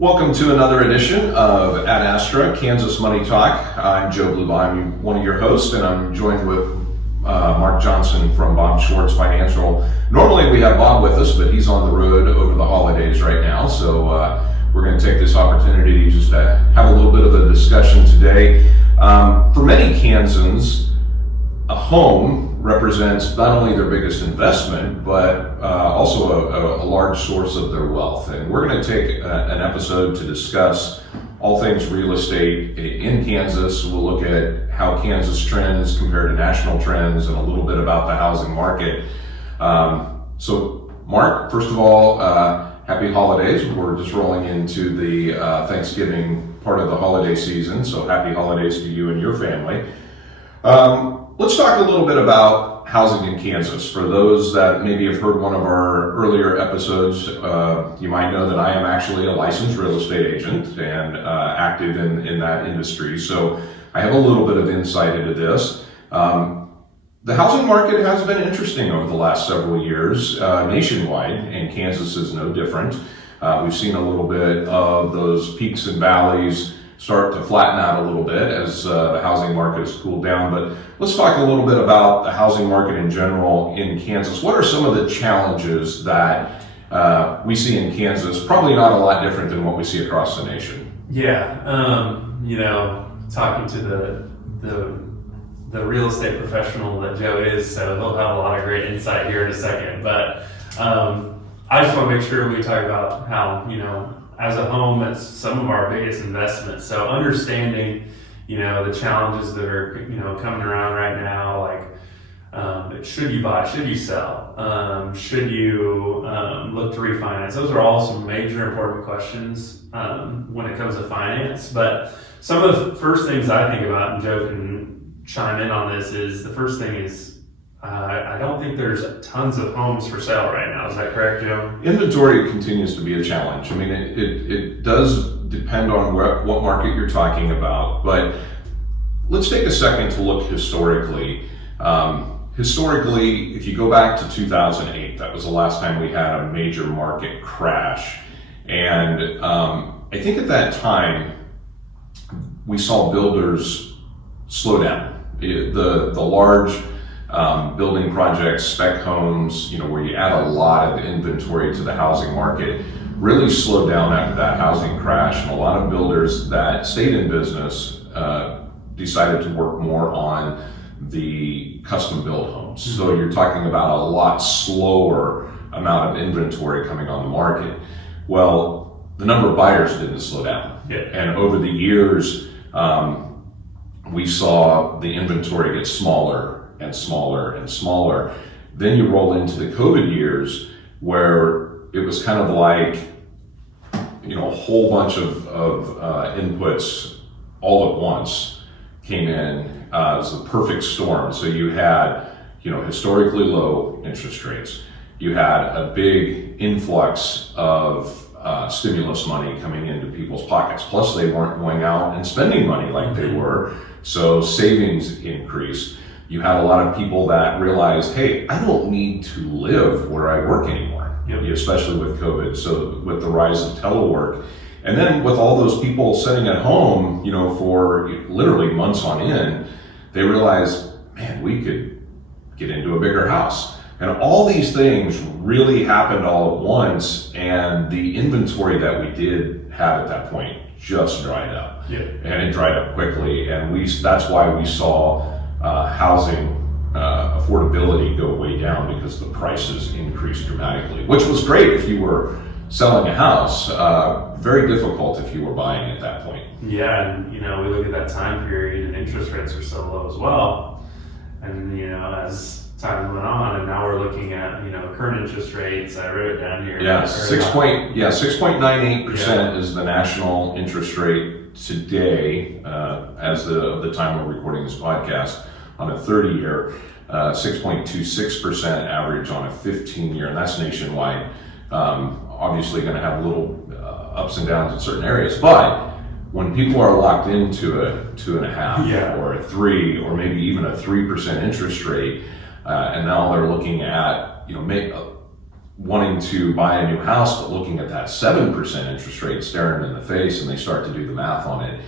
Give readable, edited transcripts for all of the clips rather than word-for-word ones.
Welcome to another edition of At Astra, Kansas Money Talk. I'm Joe Blubaugh, I'm one of your hosts, and I'm joined with Mark Johnson from Bob Schwartz Financial. Normally we have Bob with us, but he's on the road over the holidays right now, so we're going to take this opportunity just to have a little bit of a discussion today. For many Kansans, a home represents not only their biggest investment, but also a large source of their wealth. And we're going to take an episode to discuss all things real estate in Kansas. We'll look at how Kansas trends compare to national trends and a little bit about the housing market. So Mark, first of all, happy holidays. We're just rolling into the Thanksgiving part of the holiday season, so happy holidays to you and your family. Let's talk a little bit about housing in Kansas. For those that maybe have heard one of our earlier episodes, you might know that I am actually a licensed real estate agent and active in that industry. So I have a little bit of insight into this. The housing market has been interesting over the last several years nationwide, and Kansas is no different. We've seen a little bit of those peaks and valleys start to flatten out a little bit as the housing market has cooled down. But let's talk a little bit about the housing market in general in Kansas. What are some of the challenges that we see in Kansas? Probably not a lot different than what we see across the nation. Yeah, talking to the real estate professional that Joe is, so he'll have a lot of great insight here in a second. But I just want to make sure we talk about how, as a home, it's some of our biggest investments. So understanding, the challenges that are, coming around right now, like should you buy, should you sell, should you look to refinance? Those are all some major important questions when it comes to finance. But some of the first things I think about, and Joe can chime in on this, is the first thing is I don't think there's tons of homes for sale right now. Is that correct, Joe? Inventory continues to be a challenge. I mean, it does depend on what market you're talking about, but let's take a second to look historically. Historically, if you go back to 2008, that was the last time we had a major market crash. And I think at that time, we saw builders slow down. The large building projects, spec homes, where you add a lot of inventory to the housing market, really slowed down after that housing crash. And a lot of builders that stayed in business decided to work more on the custom built homes. Mm-hmm. So you're talking about a lot slower amount of inventory coming on the market. Well, the number of buyers didn't slow down. Yeah. And over the years, we saw the inventory get smaller and smaller and smaller. Then you roll into the COVID years where it was kind of like, a whole bunch of inputs all at once came in. It was a perfect storm. So you had, historically low interest rates. You had a big influx of stimulus money coming into people's pockets. Plus they weren't going out and spending money like they were. So savings increased. You had a lot of people that realized, hey, I don't need to live where I work anymore, especially with COVID. So with the rise of telework. And then with all those people sitting at home, for literally months on end, they realized, man, we could get into a bigger house. And all these things really happened all at once, and the inventory that we did have at that point just dried up. Yeah. And it dried up quickly, and that's why we saw housing affordability go way down, because the prices increased dramatically, which was great if you were selling a house, very difficult if you were buying at that point. Yeah, and we look at that time period and interest rates are so low as well. And as time went on, and now we're looking at current interest rates. I wrote it down here. Yeah, 6.98% is the national interest rate today, as of the time we're recording this podcast, on a 30-year, 6.26% average on a 15-year, and that's nationwide. Obviously going to have little ups and downs in certain areas, but when people are locked into a 2.5 or a 3 or maybe even a 3% interest rate, and now they're looking at wanting to buy a new house, but looking at that 7% interest rate staring them in the face, and they start to do the math on it,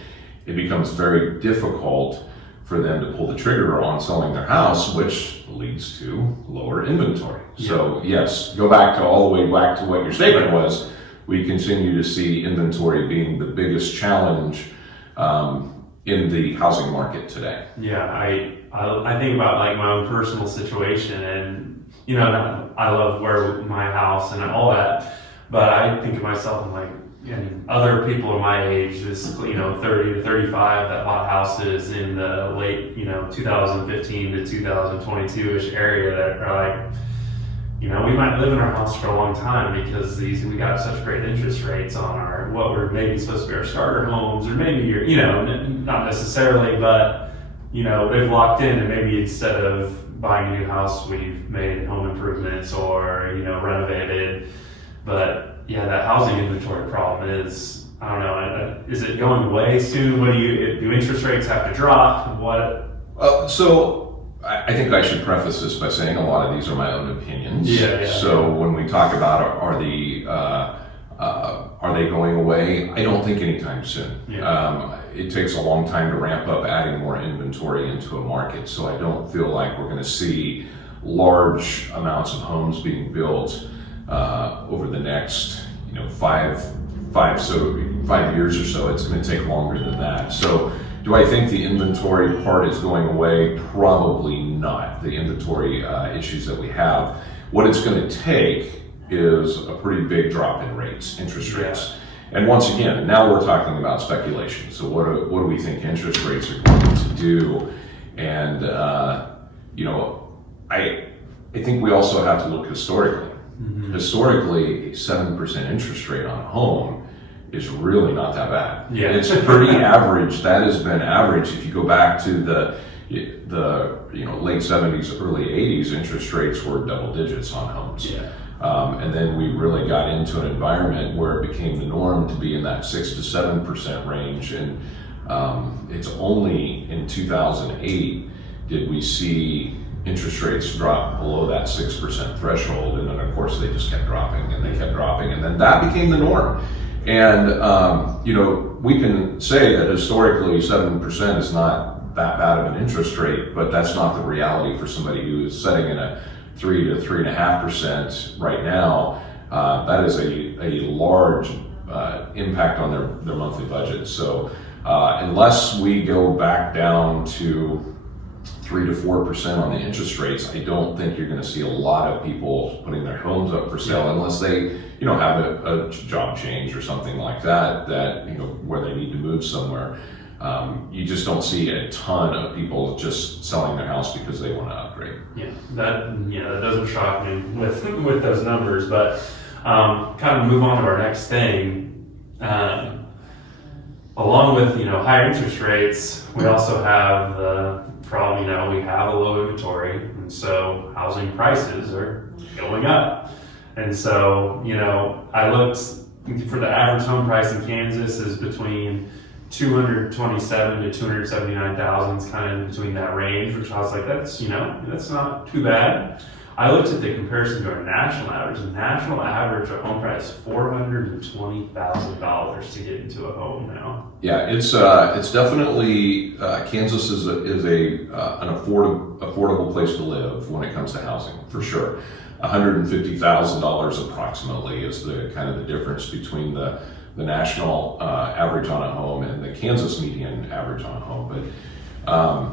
it becomes very difficult for them to pull the trigger on selling their house, which leads to lower inventory. Yeah. So yes, go back to all the way back to what your statement was. We continue to see inventory being the biggest challenge in the housing market today. Yeah, I think about like my own personal situation, and you know, I love where my house and all that, but I think of myself and like, and other people of my age, this, you know, 30 to 35 that bought houses in the late, you know, 2015 to 2022-ish area that are like, you know, we might live in our house for a long time because we got such great interest rates on our, what were maybe supposed to be our starter homes, or maybe you're, you know, not necessarily, but, you know, they've locked in, and maybe instead of buying a new house, we've made home improvements or, you know, renovated. But yeah, that housing inventory problem is, I don't know, is it going away soon? Do interest rates have to drop? So I think I should preface this by saying a lot of these are my own opinions. Yeah. So when we talk about are they going away, I don't think anytime soon. Yeah. It takes a long time to ramp up adding more inventory into a market, so I don't feel like we're going to see large amounts of homes being built over the next, you know, 5 years or so. It's going to take longer than that. So do I think the inventory part is going away? Probably not. The inventory issues that we have. What it's going to take is a pretty big drop in rates, interest rates. And once again, now we're talking about speculation. So what do we think interest rates are going to do? And you know, I think we also have to look historically. Mm-hmm. Historically, a 7% interest rate on a home is really not that bad. Yeah. It's pretty average. That has been average. If you go back to the you know, late 70s, early 80s, interest rates were double digits on homes. Yeah. And then we really got into an environment where it became the norm to be in that 6 to 7% range. And it's only in 2008 did we see interest rates drop below that 6% threshold. And then of course they just kept dropping, and they kept dropping. And then that became the norm. And you know, we can say that historically 7% is not that bad of an interest rate, but that's not the reality for somebody who is setting in a 3 to 3.5% right now. That is a large impact on their monthly budget. So unless we go back down to 3 to 4% on the interest rates, I don't think you're going to see a lot of people putting their homes up for sale unless they, you know, have a job change or something like that, you know, where they need to move somewhere. You just don't see a ton of people just selling their house because they want to upgrade. Yeah, that doesn't shock me with those numbers. But kind of move on to our next thing. Along with, you know, higher interest rates, we also have the problem, you know, we have a low inventory, and so housing prices are going up. And so, you know, I looked for the average home price in Kansas is between 227 to 279,000. It's kind of in between that range, which I was like, that's, you know, that's not too bad. I looked at the comparison to our national average. The national average of home price is $420,000 to get into a home now. Yeah, it's definitely Kansas is an affordable place to live when it comes to housing, for sure. $150,000 approximately is the kind of the difference between the national average on a home and the Kansas median average on a home. But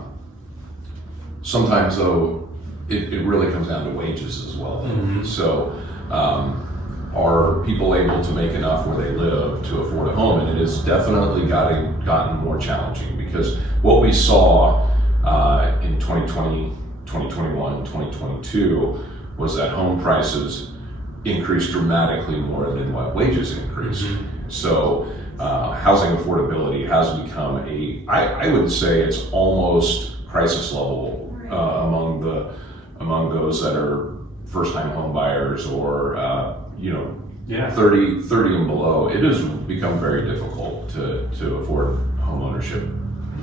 sometimes though, it really comes down to wages as well. Mm-hmm. So are people able to make enough where they live to afford a home? And it has definitely gotten more challenging, because what we saw in 2020, 2021, 2022 was that home prices increased dramatically more than what wages increased. Mm-hmm. So housing affordability has become I would say it's almost crisis level among those that are first-time home buyers or 30 and below. It has become very difficult to afford home ownership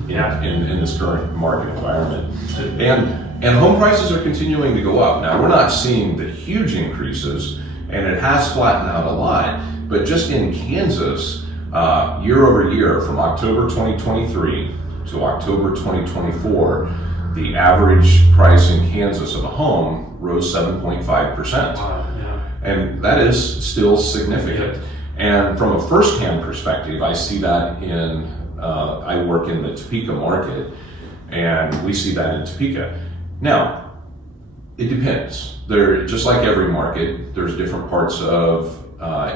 in this current market environment. And home prices are continuing to go up. Now, we're not seeing the huge increases and it has flattened out a lot. But just in Kansas, year over year, from October 2023 to October 2024, the average price in Kansas of a home rose 7.5%. Wow, yeah. And that is still significant. And from a first-hand perspective, I see that in, I work in the Topeka market, and we see that in Topeka. Now, it depends. Just like every market, there's different parts of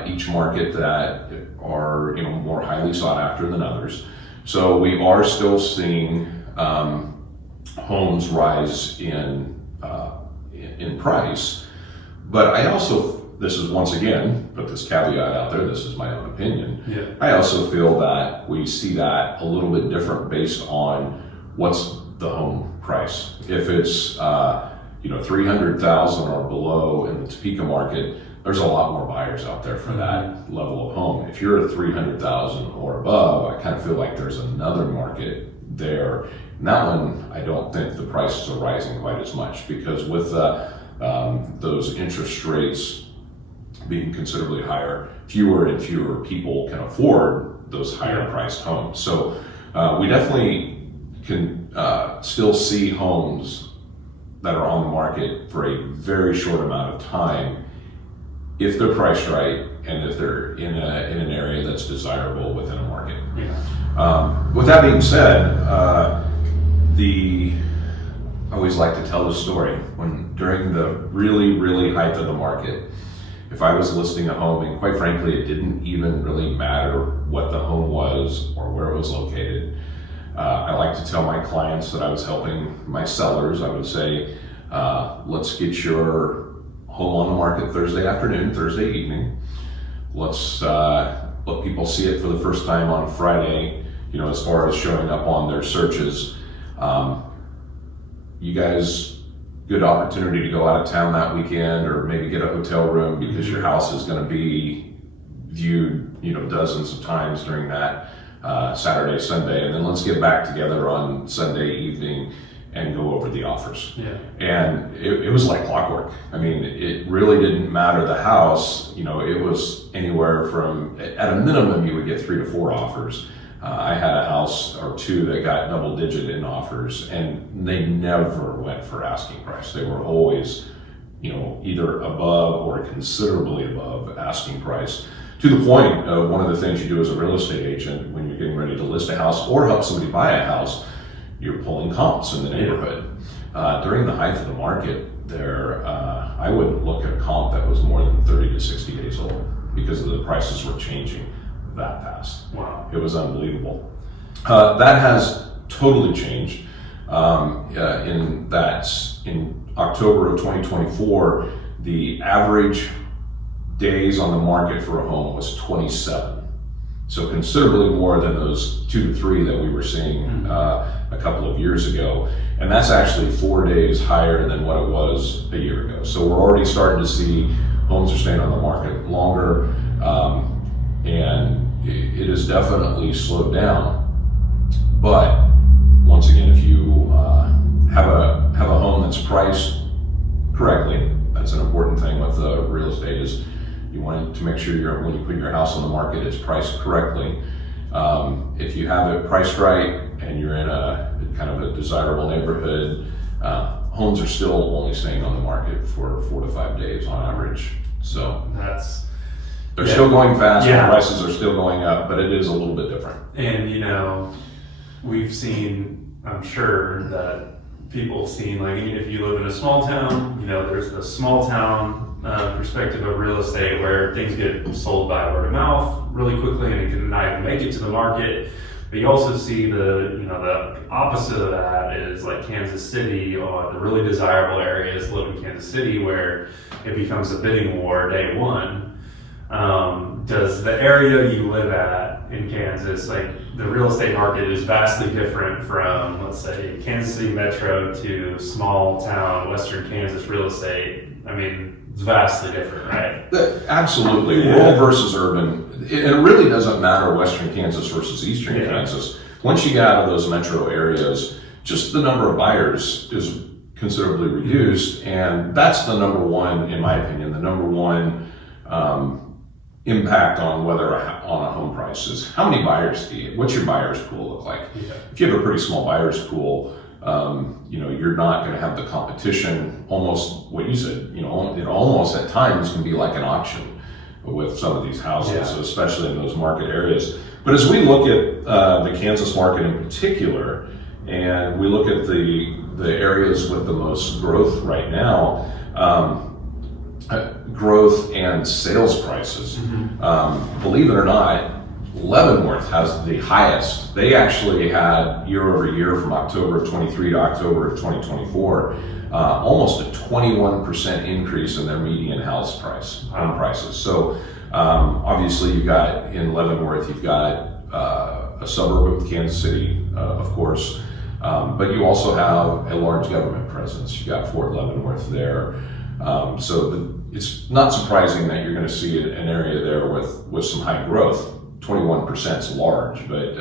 each market that are more highly sought after than others. So we are still seeing homes rise in price, but I also, this is once again, put this caveat out there, this is my own opinion. Yeah. I also feel that we see that a little bit different based on what's the home price. If it's 300,000 or below in the Topeka market, there's a lot more buyers out there for that level of home. If you're at 300,000 or above, I kind of feel like there's another market there. And that one, I don't think the prices are rising quite as much, because with those interest rates being considerably higher, fewer and fewer people can afford those higher priced homes. So we definitely can still see homes that are on the market for a very short amount of time, if they're priced right and if they're in an area that's desirable within a market. Yeah. With that being said, I always like to tell the story when during the really height of the market, if I was listing a home, and quite frankly, it didn't even really matter what the home was or where it was located. I like to tell my clients that I was helping my sellers, I would say, let's get your home on the market Thursday afternoon, Thursday evening. Let's let people see it for the first time on Friday, as far as showing up on their searches. You guys, good opportunity to go out of town that weekend, or maybe get a hotel room because your house is going to be viewed, dozens of times during that Saturday, Sunday, and then let's get back together on Sunday evening and go over the offers. Yeah. And it was like clockwork. I mean, it really didn't matter the house. It was anywhere from, at a minimum, you would get 3 to 4 offers. I had a house or two that got double digit in offers, and they never went for asking price. They were always, either above or considerably above asking price. To the point of one of the things you do as a real estate agent when you're getting ready to list a house or help somebody buy a house, you're pulling comps in the neighborhood. During the height of the market, I wouldn't look at a comp that was more than 30 to 60 days old, because the prices were changing that fast. Wow. It was unbelievable. That has totally changed in October of 2024, the average days on the market for a home was 27. So considerably more than those 2 to 3 that we were seeing a couple of years ago. And that's actually 4 days higher than what it was a year ago. So we're already starting to see homes are staying on the market longer, and it has definitely slowed down. But once again, if you have a home that's priced correctly, that's an important thing with real estate, is you want to make sure when you put your house on the market, it's priced correctly. If you have it priced right and you're in a kind of a desirable neighborhood, homes are still only staying on the market for 4 to 5 days on average. So they're still going fast, and prices are still going up, but it is a little bit different. And we've seen, I'm sure that people have seen, like, if you live in a small town, there's the small town perspective of real estate, where things get sold by word of mouth really quickly and it can not even make it to the market. But you also see the opposite of that is like Kansas City, or the really desirable areas live in Kansas City, where it becomes a bidding war day one. Does the area you live at in Kansas, like the real estate market is vastly different from, let's say, Kansas City Metro to small town Western Kansas real estate? I mean, it's vastly different, right? Absolutely. Rural versus urban. It really doesn't matter Western Kansas versus Eastern Kansas. Once you get out of those metro areas, just the number of buyers is considerably reduced. And that's the number one, in my opinion, the number one impact on whether on a home price is how many buyers do you, what's your buyers pool look like? Yeah. If you have a pretty small buyers pool, you're not going to have the competition. Almost what you said, it almost at times can be like an auction with some of these houses, especially in those market areas. But as we look at the Kansas market in particular, and we look at the areas with the most growth right now, growth and sales prices. Believe it or not, Leavenworth has the highest. They actually had year over year from October of 23 to October of 2024, almost a 21% increase in their median house price, home prices. So obviously you've got in Leavenworth, you've got a suburb of Kansas City, of course, but you also have a large government presence. You've got Fort Leavenworth there. It's not surprising that you're going to see an area there with some high growth. 21% is large, but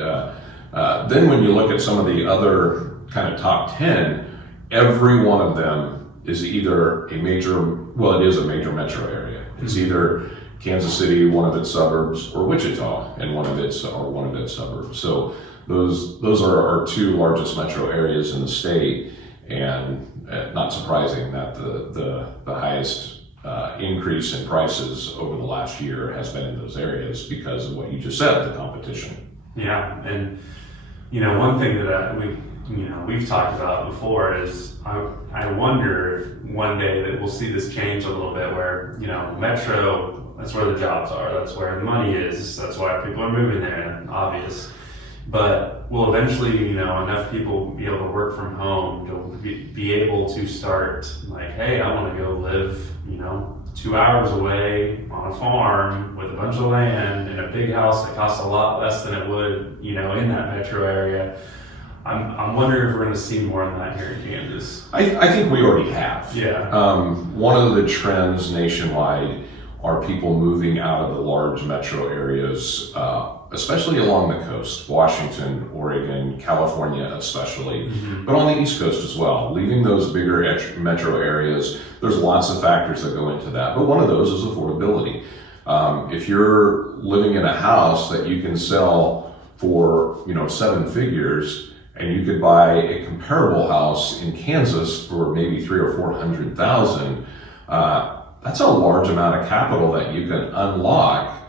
then when you look at some of the other kind of top 10, every one of them is either it is a major metro area. It's either Kansas City, one of its suburbs, or Wichita, and one of its suburbs. So those are our two largest metro areas in the state, and not surprising that the highest increase in prices over the last year has been in those areas because of what you just said, the competition. Yeah, and one thing that we've talked about before is I wonder if one day that we'll see this change a little bit, where metro, that's where the jobs are, that's where the money is, that's why people are moving there, obvious. But will eventually, enough people be able to work from home to be able to start like, hey, I want to go live, 2 hours away on a farm with a bunch of land in a big house that costs a lot less than it would, in that metro area. I'm wondering if we're going to see more of that here in Kansas. I think we already have. Yeah. One of the trends nationwide are people moving out of the large metro areas, especially along the coast, Washington, Oregon, California especially, but on the East Coast as well, leaving those bigger metro areas. There's lots of factors that go into that, but one of those is affordability. If you're living in a house that you can sell for 7 figures, and you could buy a comparable house in Kansas for maybe $300,000 or $400,000, that's a large amount of capital that you can unlock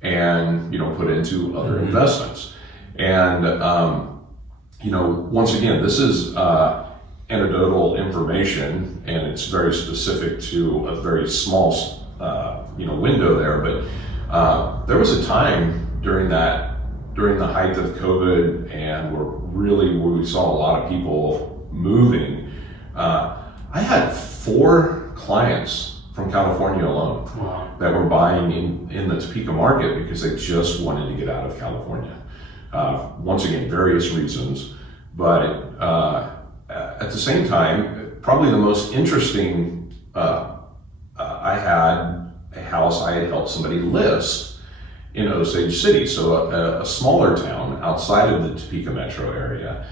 and put into other investments. And once again, this is anecdotal information, and it's very specific to a very small window there. But there was a time during the height of COVID, and where we saw a lot of people moving. I had 4 clients from California alone that were buying in the Topeka market because they just wanted to get out of California. Once again, various reasons, but at the same time, probably the most interesting, I had a house I had helped somebody list in Osage City, so a smaller town outside of the Topeka metro area,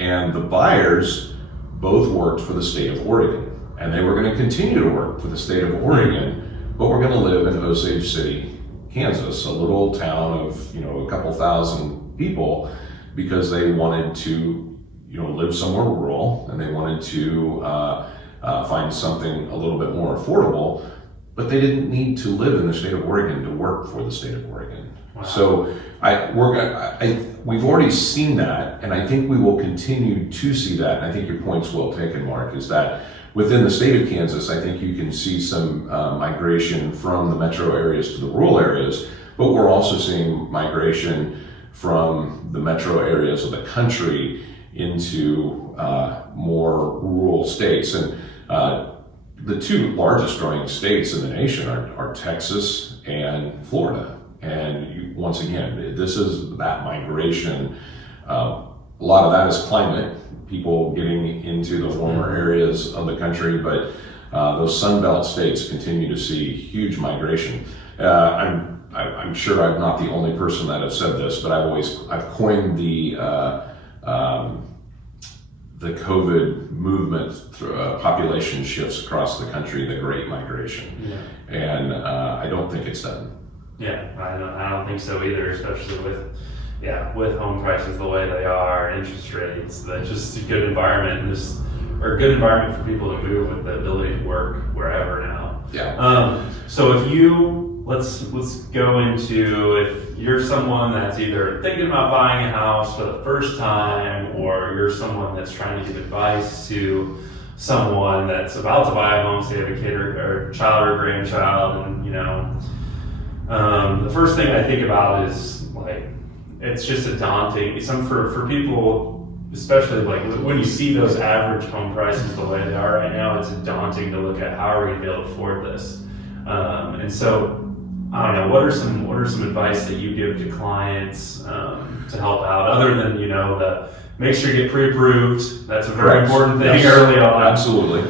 and the buyers both worked for the state of Oregon. And they were going to continue to work for the state of Oregon, but we're going to live in Osage City, Kansas, a little town of a couple thousand people, because they wanted to live somewhere rural, and they wanted to find something a little bit more affordable, but they didn't need to live in the state of Oregon to work for the state of Oregon. Wow. So we've already seen that, and I think we will continue to see that. And I think your point's well taken, Mark, is that within the state of Kansas, I think you can see some migration from the metro areas to the rural areas, but we're also seeing migration from the metro areas of the country into more rural states. And the 2 largest growing states in the nation are Texas and Florida. And once again, this is that migration. A lot of that is climate, people getting into the warmer areas of the country, but those Sunbelt states continue to see huge migration. I'm sure I'm not the only person that has said this, but I've coined the the COVID movement, population shifts across the country, the Great Migration, and I don't think it's done. Yeah, I don't think so either, especially with home prices the way they are, interest rates. That's just a good environment, or a good environment for people to move with the ability to work wherever now. Yeah. So if you let's go into, if you're someone that's either thinking about buying a house for the first time, or you're someone that's trying to give advice to someone that's about to buy a home, say they have a kid or child or grandchild, and the first thing I think about is like, it's just a daunting, for people, especially like when you see those average home prices the way they are right now, it's daunting to look at how are we going to be able to afford this. And so, I don't know, what are some advice that you give to clients to help out, other than make sure you get pre-approved. That's a very important thing early on. Absolutely.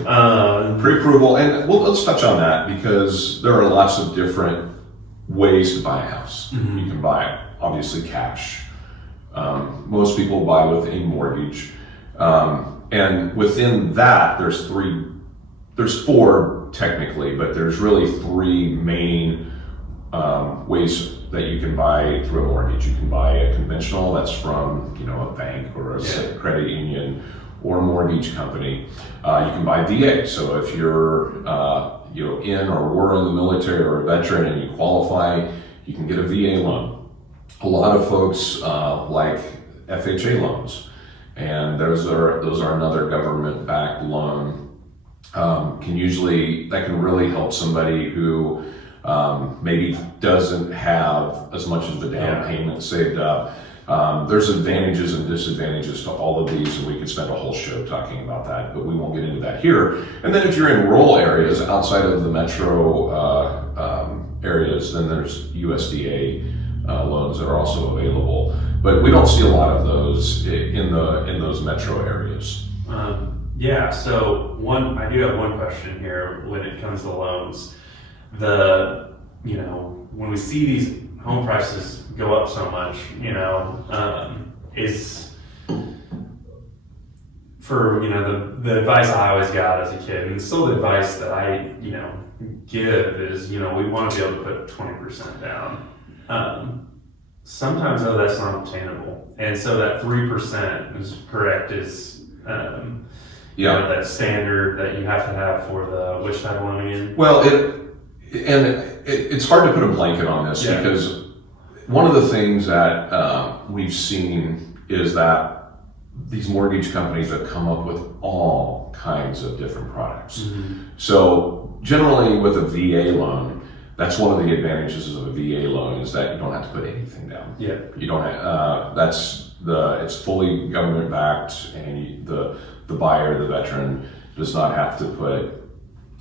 Pre-approval, and let's touch on that, because there are lots of different ways to buy a house. Mm-hmm. You can buy, obviously, cash. Most people buy with a mortgage. And within that, there's four technically, but there's really three main ways that you can buy through a mortgage. You can buy a conventional, that's from a bank or a credit union or a mortgage company. You can buy VA. So if you're in or were in the military or a veteran and you qualify, you can get a VA loan. A lot of folks like FHA loans, and those are another government-backed loan. That can really help somebody who maybe doesn't have as much of the down payment saved up. There's advantages and disadvantages to all of these, and we could spend a whole show talking about that, but we won't get into that here. And then if you're in rural areas outside of the metro areas, then there's USDA loans that are also available. But we don't see a lot of those in those metro areas. So I do have one question here when it comes to loans. When we see these home prices go up so much, is for the advice I always got as a kid, and still the advice that I give is we want to be able to put 20% down. Sometimes though that's not obtainable, and so that 3% is correct. That standard that you have to have for which type of loan again? Well, it's hard to put a blanket on this, because one of the things that we've seen is that these mortgage companies have come up with all kinds of different products. Mm-hmm. So generally with a VA loan, that's one of the advantages of a VA loan, is that you don't have to put anything down. Yeah. You don't have, it's fully government backed, and the buyer, the veteran, does not have to put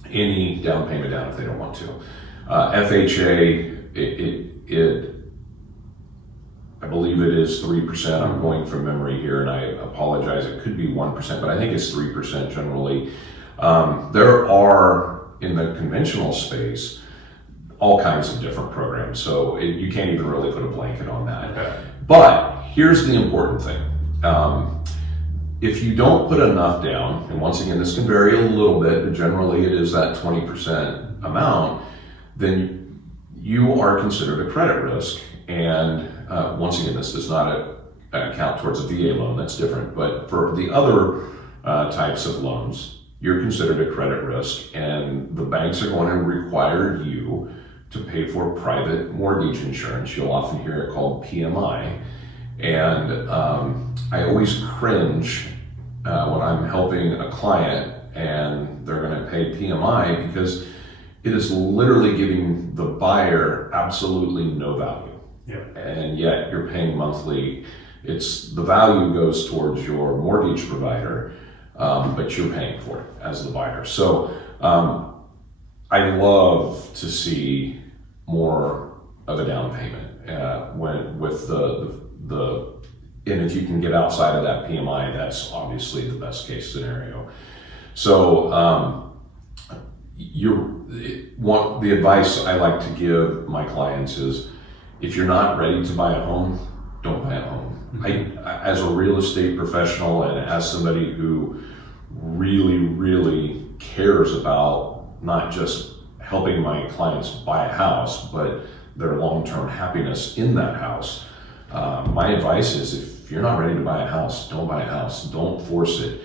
any down payment down if they don't want to. FHA, I believe it is 3%. I'm going from memory here, and I apologize. It could be 1%, but I think it's 3% generally. There are, in the conventional space, all kinds of different programs, so you can't even really put a blanket on that. Okay. But here's the important thing. If you don't put enough down, and once again, this can vary a little bit, but generally it is that 20% amount, then you are considered a credit risk. And once again, this does not count towards a VA loan, that's different. But for the other types of loans, you're considered a credit risk, and the banks are going to require you to pay for private mortgage insurance. You'll often hear it called PMI. And I always cringe when I'm helping a client and they're going to pay PMI, because it is literally giving the buyer absolutely no value. Yep. And yet you're paying monthly. The value goes towards your mortgage provider, but you're paying for it as the buyer. So I love to see more of a down payment and if you can get outside of that PMI, that's obviously the best case scenario. So the advice I like to give my clients is, if you're not ready to buy a home, don't buy a home. As a real estate professional and as somebody who really cares about not just helping my clients buy a house, but their long-term happiness in that house, my advice is if you're not ready to buy a house, don't buy a house. Don't force it.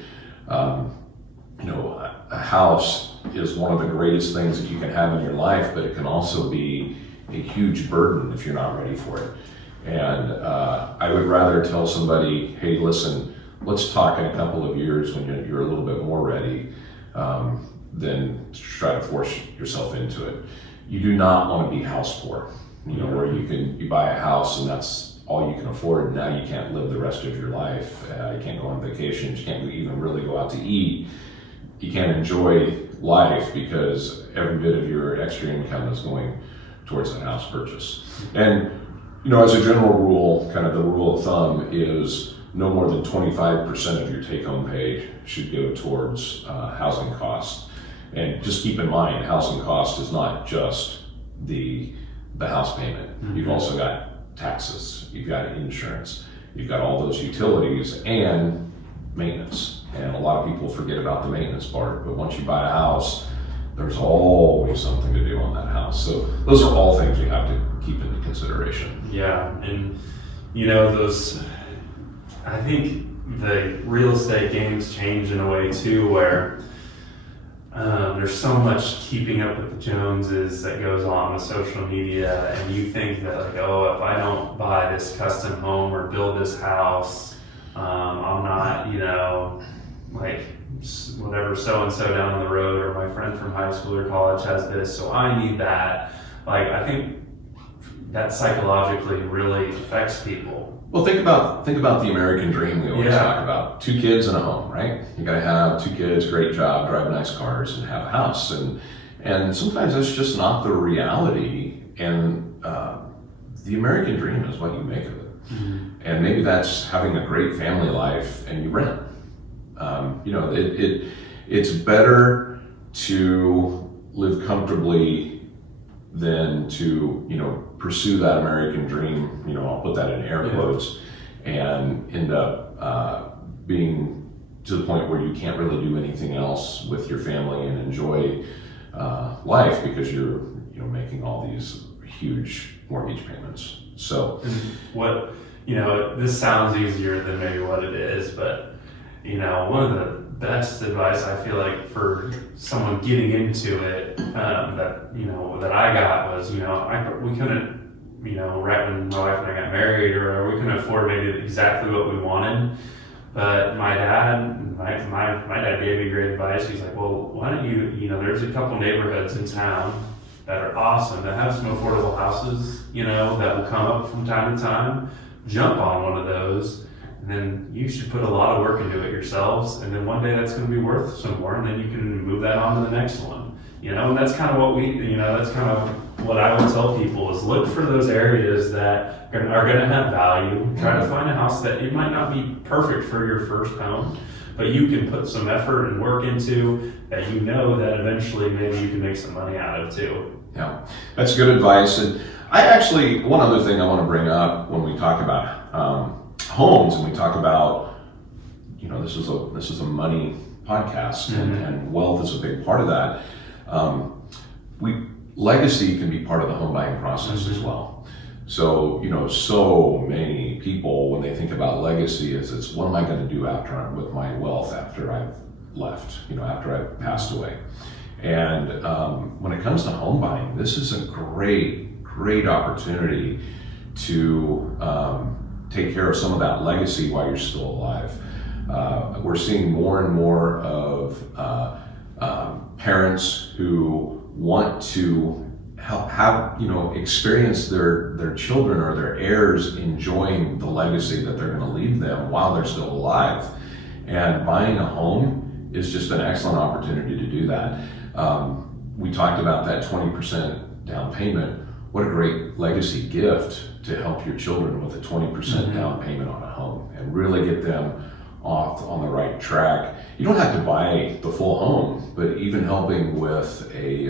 A house is one of the greatest things that you can have in your life, but it can also be a huge burden if you're not ready for it. And I would rather tell somebody, hey, listen, let's talk in a couple of years when you're a little bit more ready, than to try to force yourself into it. You do not want to be house poor, where you buy a house and that's all you can afford, and now you can't live the rest of your life. You can't go on vacation, you can't even really go out to eat. You can't enjoy life because every bit of your extra income is going towards that house purchase. And as a general rule, kind of the rule of thumb is no more than 25% of your take-home pay should go towards housing costs. And just keep in mind, housing cost is not just the house payment. You've also got taxes, you've got insurance, you've got all those utilities and maintenance. And a lot of people forget about the maintenance part, but once you buy a house, there's always something to do on that house. So those are all things you have to keep into consideration. Yeah, and I think the real estate game's changed in a way too, where there's so much keeping up with the Joneses that goes on with social media, and you think that if I don't buy this custom home or build this house, I'm not, whatever so-and-so down the road or my friend from high school or college has this, so I need that. I think that psychologically really affects people. Well, think about the American dream we always talk about. 2 kids and a home, right? You gotta have 2 kids, great job, drive nice cars, and have a house. And sometimes that's just not the reality. And the American dream is what you make of it. And maybe that's having a great family life and you rent. It's better to live comfortably than to, pursue that American dream, I'll put that in air quotes, and end up being to the point where you can't really do anything else with your family and enjoy life because you're, making all these huge mortgage payments. So this sounds easier than maybe what it is, but one of the best advice I feel like for someone getting into it that I got was we couldn't right when my wife and I got married or we couldn't afford maybe exactly what we wanted, but my dad gave me great advice. He's like, well, why don't you there's a couple neighborhoods in town that are awesome that have some affordable houses that will come up from time to time. Jump on one of those. And then you should put a lot of work into it yourselves, and then one day that's going to be worth some more, and then you can move that on to the next one. And that's kind of what that's kind of what I would tell people is look for those areas that are going to have value. Try to find a house that it might not be perfect for your first home, but you can put some effort and work into that that eventually maybe you can make some money out of too. Yeah, that's good advice. And one other thing I want to bring up when we talk about homes and we talk about, this is a money podcast, and wealth is a big part of that. Legacy can be part of the home buying process as well. So, so many people, when they think about legacy, it's what am I going to do with my wealth after I've left, after I've passed away. And when it comes to home buying, this is a great opportunity to take care of some of that legacy while you're still alive. We're seeing more and more of parents who want to experience their children or their heirs enjoying the legacy that they're going to leave them while they're still alive. And buying a home is just an excellent opportunity to do that. We talked about that 20% down payment. What a great legacy gift to help your children with a 20% down payment on a home and really get them off on the right track. You don't have to buy the full home, but even helping with a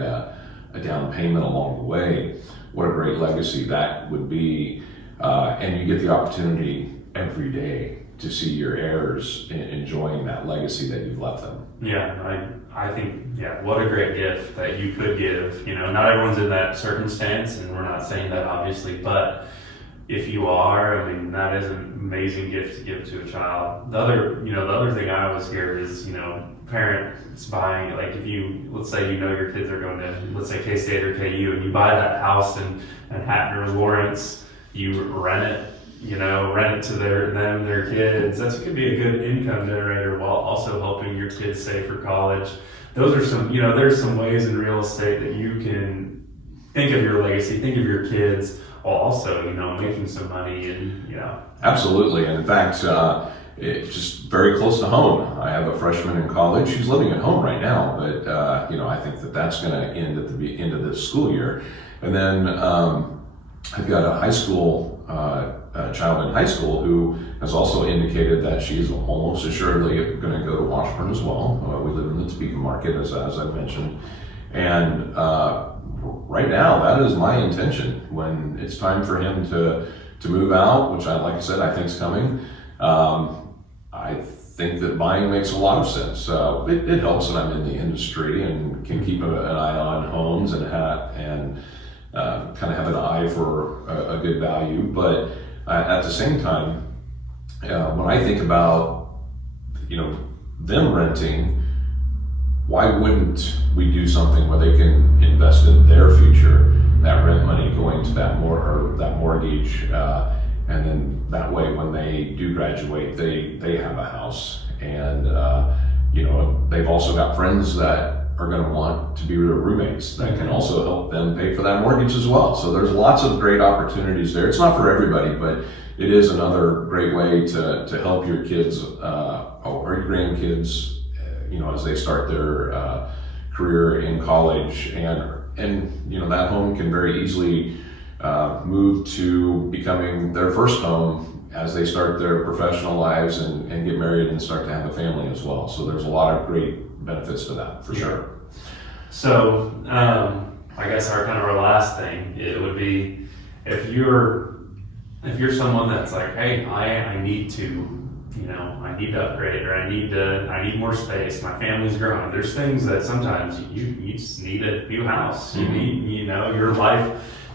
down payment along the way, what a great legacy that would be and you get the opportunity every day to see your heirs enjoying that legacy that you've left them. Yeah, I think, yeah, what a great gift that you could give. You know, not everyone's in that circumstance, and we're not saying that obviously, but if you are, I mean, that is an amazing gift to give to a child. The other thing I always hear is, parents buying, like if you, let's say your kids are going to, let's say K-State or KU, and you buy that house in Manhattan or Lawrence, you rent it to their kids. That could be a good income generator while also helping your kids save for college. Those are some, there's some ways in real estate that you can think of your legacy, think of your kids, while also, making some money and, Absolutely. And in fact, it's just very close to home. I have a freshman in college. She's living at home right now, but, I think that's going to end at the end of this school year. And then I've got a high school a child in high school who has also indicated that she's almost assuredly going to go to Washburn as well. We live in the Topeka market, as I mentioned. And right now, that is my intention. When it's time for him to move out, which like I said, I think is coming, I think that buying makes a lot of sense. It helps that I'm in the industry and can keep an eye on homes and kind of have an eye for a good value. But at the same time, when I think about, them renting, why wouldn't we do something where they can invest in their future, that rent money going to that mortgage, and then that way when they do graduate, they have a house, and they've also got friends that are going to want to be their roommates that can also help them pay for that mortgage as well. So there's lots of great opportunities there. It's not for everybody, but it is another great way to help your kids or your grandkids, as they start their career in college, and that home can very easily move to becoming their first home as they start their professional lives and get married and start to have a family as well. So there's a lot of great benefits to that for sure. So I guess our last thing, it would be if you're someone that's like, hey, I need to upgrade, or I need more space, my family's growing. There's things that sometimes you just need a new house. You need,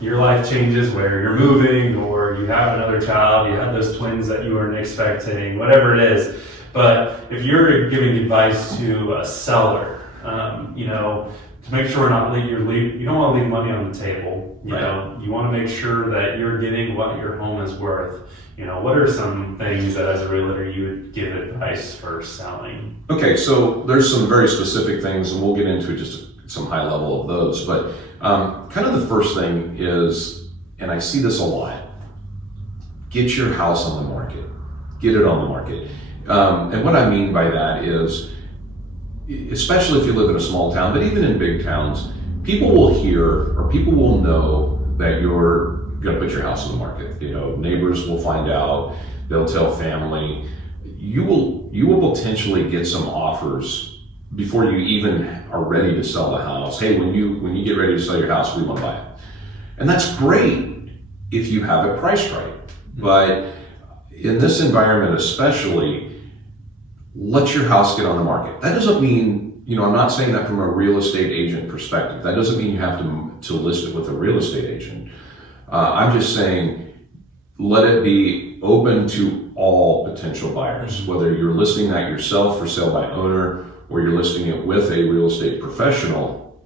your life changes where you're moving, or you have another child, you have those twins that you weren't expecting, whatever it is. But if you're giving advice to a seller, to make sure you don't want to leave money on the table. You want to make sure that you're getting what your home is worth. What are some things that as a realtor you would give advice for selling? Okay, so there's some very specific things, and we'll get into just some high level of those. But kind of the first thing is, and I see this a lot, get your house on the market. Get it on the market. And what I mean by that is, especially if you live in a small town, but even in big towns, people will hear or people will know that you're going to put your house on the market. Neighbors will find out, they'll tell family. You will potentially get some offers before you even are ready to sell the house. Hey, when you get ready to sell your house, we want to buy it. And that's great if you have it priced right. But in this environment especially, let your house get on the market. That doesn't mean, I'm not saying that from a real estate agent perspective. That doesn't mean you have to list it with a real estate agent. I'm just saying, let it be open to all potential buyers, whether you're listing that yourself for sale by owner or you're listing it with a real estate professional.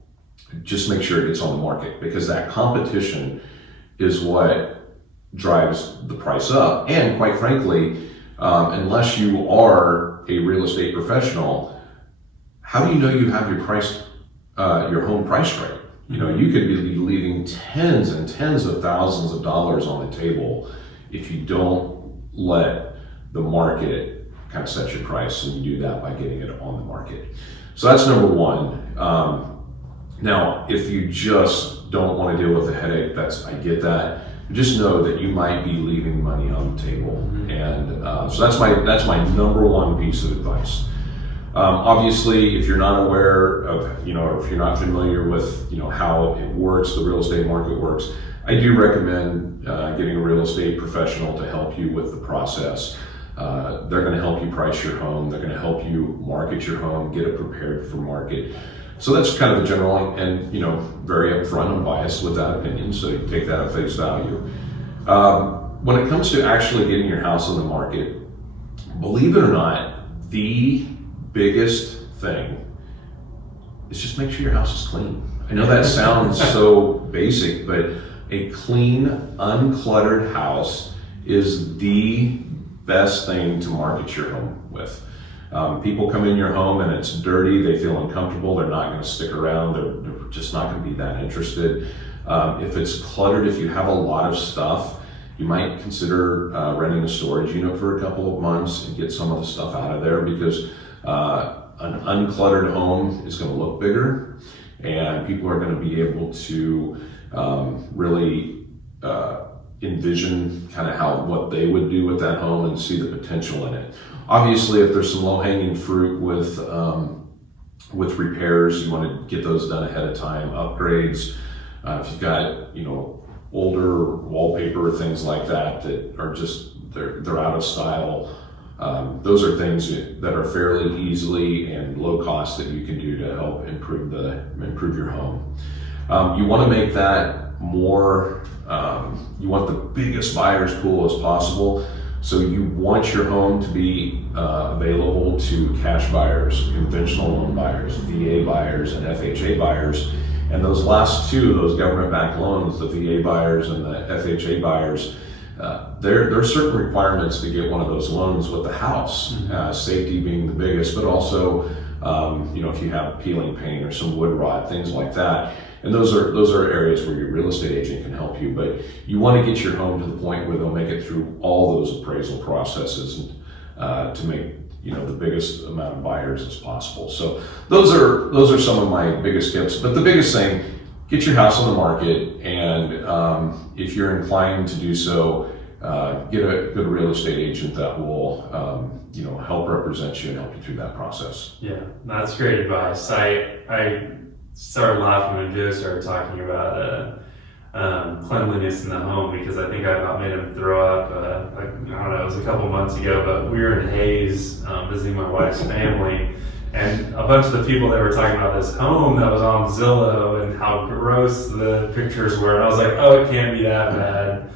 Just make sure it gets on the market, because that competition is what drives the price up. And quite frankly, unless you are a real estate professional, how do you know you have your home priced right? You could be leaving tens and tens of thousands of dollars on the table if you don't let the market kind of set your price, and you do that by getting it on the market. So that's number one. Now, if you just don't want to deal with the headache, I get that. Just know that you might be leaving money on the table, and so that's my number one piece of advice. Obviously, if you're not aware of, or if you're not familiar with, how it works, the real estate market works, I do recommend getting a real estate professional to help you with the process. They're going to help you price your home. They're going to help you market your home, get it prepared for market. So that's kind of the general, and very upfront and biased with that opinion, so you take that at face value. When it comes to actually getting your house on the market, believe it or not, the biggest thing is just make sure your house is clean. I know that sounds so basic, but a clean, uncluttered house is the best thing to market your home with. People come in your home and it's dirty, they feel uncomfortable, they're not going to stick around, they're just not going to be that interested. If it's cluttered, if you have a lot of stuff, you might consider renting a storage unit for a couple of months and get some of the stuff out of there, because an uncluttered home is going to look bigger, and people are going to be able to really envision kind of what they would do with that home and see the potential in it. Obviously, if there's some low-hanging fruit with repairs, you want to get those done ahead of time. Upgrades, if you've got older wallpaper, things like that are just they're out of style. Those are things that are fairly easily and low cost that you can do to help improve your home. You want to make that more. You want the biggest buyer's pool as possible. So you want your home to be available to cash buyers, conventional loan buyers, VA buyers, and FHA buyers. And those last two, those government-backed loans, the VA buyers and the FHA buyers, there are certain requirements to get one of those loans with the house, safety being the biggest, but also if you have peeling paint or some wood rot, things like that. And those are areas where your real estate agent can help you. But you want to get your home to the point where they'll make it through all those appraisal processes and to make the biggest amount of buyers as possible. So those are some of my biggest tips. But the biggest thing, get your house on the market, and if you're inclined to do so, get a good real estate agent that will help represent you and help you through that process. Yeah, that's great advice. I started laughing when Joe started talking about cleanliness in the home, because I think I about made him throw up. I don't know, it was a couple months ago, but we were in Hayes visiting my wife's family, and a bunch of the people that were talking about this home that was on Zillow and how gross the pictures were, and I was like, oh, it can't be that bad.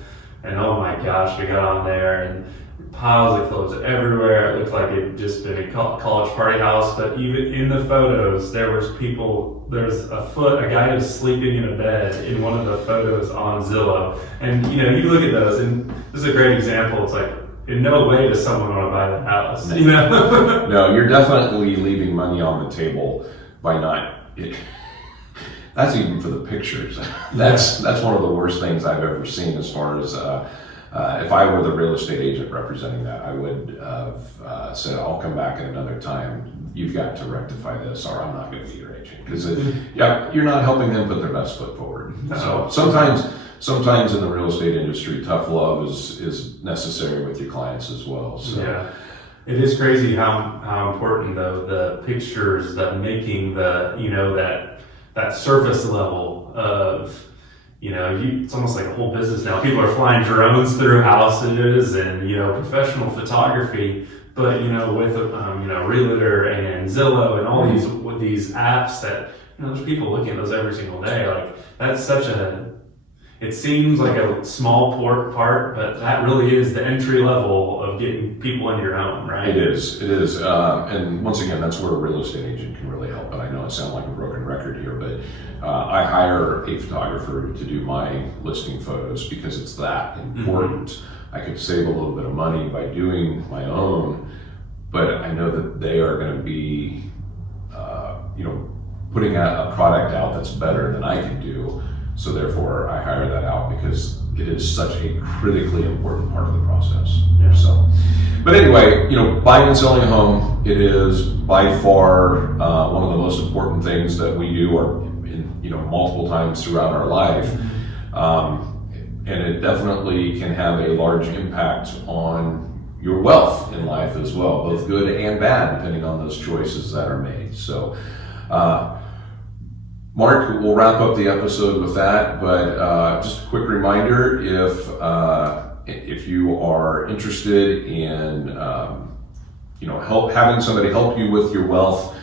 And oh my gosh, we got on there and piles of clothes everywhere. It looked like it'd just been a college party house, but even in the photos, there was a guy was sleeping in a bed in one of the photos on Zillow. And you look at those, and this is a great example. It's like, in no way does someone want to buy that house, No, you're definitely leaving money on the table by not. That's even for the pictures. That's one of the worst things I've ever seen, as far as if I were the real estate agent representing that, I would have said, I'll come back at another time. You've got to rectify this, or I'm not going to be your agent. Because you're not helping them put their best foot forward. So sometimes in the real estate industry, tough love is necessary with your clients as well. So. Yeah. It is crazy how important though the pictures, that making that surface level of it's almost like a whole business now. People are flying drones through houses and professional photography, but with Realtor and Zillow and all these apps that there's people looking at those every single day. Like, that's it seems like a small part, but that really is the entry level of getting people into your home, right? It is. And once again, that's where a real estate agent can really help. And I know it sounds like a broken record here, but I hire a photographer to do my listing photos because it's that important. Mm-hmm. I could save a little bit of money by doing my own, but I know that they are going to be, putting a product out that's better than I can do. So therefore, I hire that out because it is such a critically important part of the process. Yeah. So, but anyway, buying and selling a home, it is by far one of the most important things that we do, or multiple times throughout our life, and it definitely can have a large impact on your wealth in life as well, both good and bad, depending on those choices that are made. So. Mark, we'll wrap up the episode with that, but just a quick reminder, if you are interested in having somebody help you with your wealth,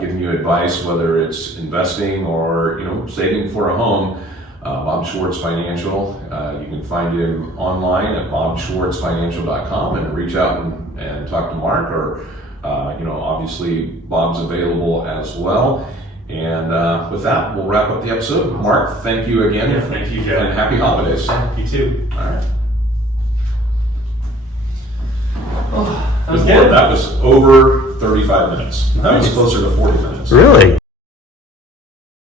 giving you advice, whether it's investing or saving for a home, Bob Schwartz Financial. You can find him online at bobschwartzfinancial.com and reach out and talk to Mark, or obviously Bob's available as well. And with that, we'll wrap up the episode. Mark, thank you again. Yeah, thank you, Joe. And happy holidays. You too. All right. Oh, that was good. That was over 35 minutes. That was closer to 40 minutes. Really?